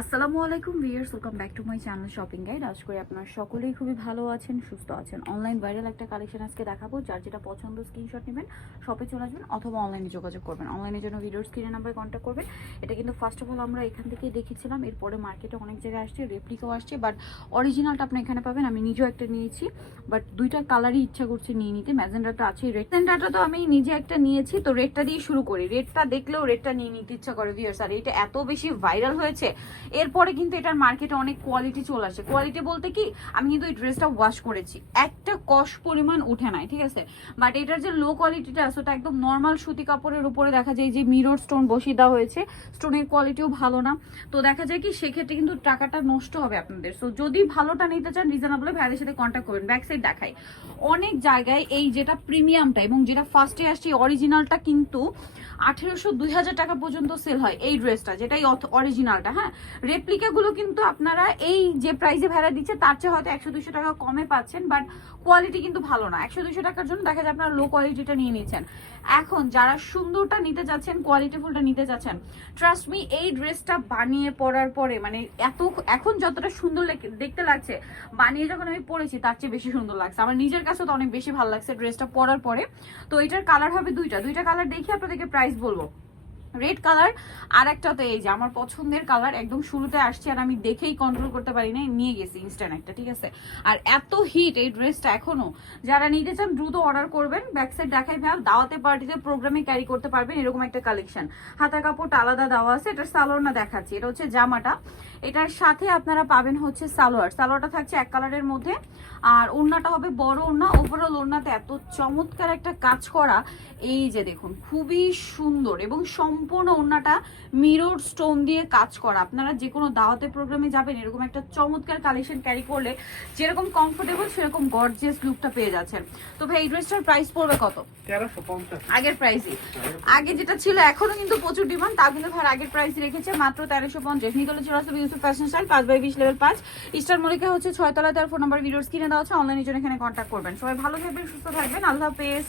আসসালামু আলাইকুম viewers, welcome back to my channel shopping guide. আশা করি আপনারা সকলেই খুবই ভালো আছেন, সুস্থ আছেন। অনলাইন ভাইরাল একটা কালেকশন আজকে দেখাবো। যার যেটা পছন্দ স্ক্রিনশট নেবেন, শপে চলে আসবেন অথবা অনলাইনে যোগাযোগ করবেন। অনলাইনের জন্য ভিডিওর স্ক্রিনের নাম্বারে কন্ট্যাক্ট করবেন। এটা কিন্তু ফার্স্ট অফ অল আমরা এখান থেকেই দেখেছিলাম, এরপরে মার্কেটে অনেক জায়গায় আসছে, রেপ্লিকাও আসছে, বাট অরিজিনালটা আপনি এখানে পাবেন। আমি নিজেও একটা নিয়েছি, বাট দুইটা কালারই ইচ্ছা করছে নিয়ে নিতে। ম্যাজেন্ডাটা আছে, রেডটা তো আমি নিজে একটা নিয়েছি, তো রেডটা দিয়ে শুরু করি। রেডটা দেখলেও রেডটা নিয়ে নিতে ইচ্ছা করে ভিউয়ার্স। আর এটা এত বেশি ভাইরাল হয়েছে, এরপরে কিন্তু এটার মার্কেটে অনেক কোয়ালিটি চলে আসে। কোয়ালিটি বলতে কি, আমি কিন্তু এই ড্রেসটা ওয়াশ করেছি, একটা কষ পরিমাণ উঠে নাই, ঠিক আছে। বাট এটার যে লো কোয়ালিটিটা আছে ওটা একদম নর্মাল সুতি কাপড়ের উপরে দেখা যায় যে মিরর স্টোন বসিয়ে দেওয়া হয়েছে। স্টোনের কোয়ালিটিও ভালো না, তো দেখা যায় কি সেক্ষেত্রে কিন্তু টাকাটা নষ্ট হবে আপনাদের। সো যদি ভালোটা নিতে চান রিজনেবল ভাইয়ের সাথে কন্ট্যাক্ট করবেন। ব্যাক সাইড দেখাই, অনেক জায়গায় এই যেটা প্রিমিয়ামটা এবং যেটা ফার্স্টে আসছে অরিজিনালটা কিন্তু 1800-2000 টাকা পর্যন্ত সেল হয় এই ড্রেসটা, যেটাই অরিজিনালটা। হ্যাঁ, রেপ্লিকাগুলো কিন্তু আপনারা এই যে প্রাইসে ভাড়া দিচ্ছে তার চেয়ে হয়তো 100-200 টাকা কমে পাচ্ছেন, বাট কোয়ালিটি কিন্তু ভালো না। 100-200 টাকার জন্য দেখা যায় আপনারা লো কোয়ালিটিটা নিয়ে নিচ্ছেন। এখন যারা সুন্দরটা নিতে যাচ্ছেন, কোয়ালিটিফুলটা নিতে যাচ্ছেন, ট্রাস্ট মি, এই ড্রেসটা বানিয়ে পরার পরে মানে এত এখন যতটা সুন্দর দেখতে লাগছে, বানিয়ে যখন আমি পরেছি তার চেয়ে বেশি সুন্দর লাগছে। আমার নিজের কাছে তো অনেক বেশি ভালো লাগছে ড্রেসটা পরার পরে। তো এটার কালার হবে দুইটা কালার দেখি আপনাদেরকে প্রাইস বলবো। রেড কালার, আর একটা তো এই যে আমার পছন্দের কালার, একদম শুরুতে আসছে আর আমি দেখেই কন্ট্রোল করতে পারি না, নিয়ে গেছি ইনস্ট্যান্ট একটা, ঠিক আছে। আর এত হিট এই ড্রেসটা এখনো, যারা নিতে চান দ্রুত অর্ডার করবেন। ব্যাক সাইড দেখাই ভাব, দাওয়াতে পার্টিতে প্রোগ্রামে ক্যারি করতে পারবেন এরকম একটা কালেকশন। হাতার কাপড়টা আলাদা দেওয়া আছে, এটার সালোয়ার না দেখাচ্ছি, এটা হচ্ছে জামাটা। এটার সাথে আপনারা পাবেন হচ্ছে সালোয়ারটা থাকছে এক কালারের মধ্যে, আর ওড়নাটা হবে বড় ওড়না। ওভারঅল ওড়নাতে এত চমৎকার একটা কাজ করা, এই যে দেখুন, খুবই সুন্দর এবং সম্পূর্ণ ওড়নাটা মিরর স্টোন দিয়ে কাজ করা। আপনারা যে কোনো দাওয়াতে প্রোগ্রামে যাবেন এরকম একটা চমৎকার কালেকশন ক্যারি করলে যেরকম কমফোর্টেবল সেরকম গর্জিয়াস লুকটা পেয়ে যাচ্ছেন। তো ভাই এই ড্রেসটার প্রাইস পড়বে কত? 1350। আগের প্রাইসই, আগে যেটা ছিল এখনো কিন্তু প্রচুর ডিমান্ড, তা কিন্তু ভাই আগের প্রাইস রেখেছে মাত্র 1350। নিকলে চলে Yusuf fashion style 5/20 level 5, Easter Mallika হচ্ছে 6 তলায়। তার ফোন নাম্বার ভিডিওর স্ক্রিনে দেওয়া আছে। অনলাইনের জন্য এখানে কন্ট্যাক্ট করবেন। সবাই ভালো থাকবেন, সুস্থ থাকবেন, আল্লাহ হাফেজ।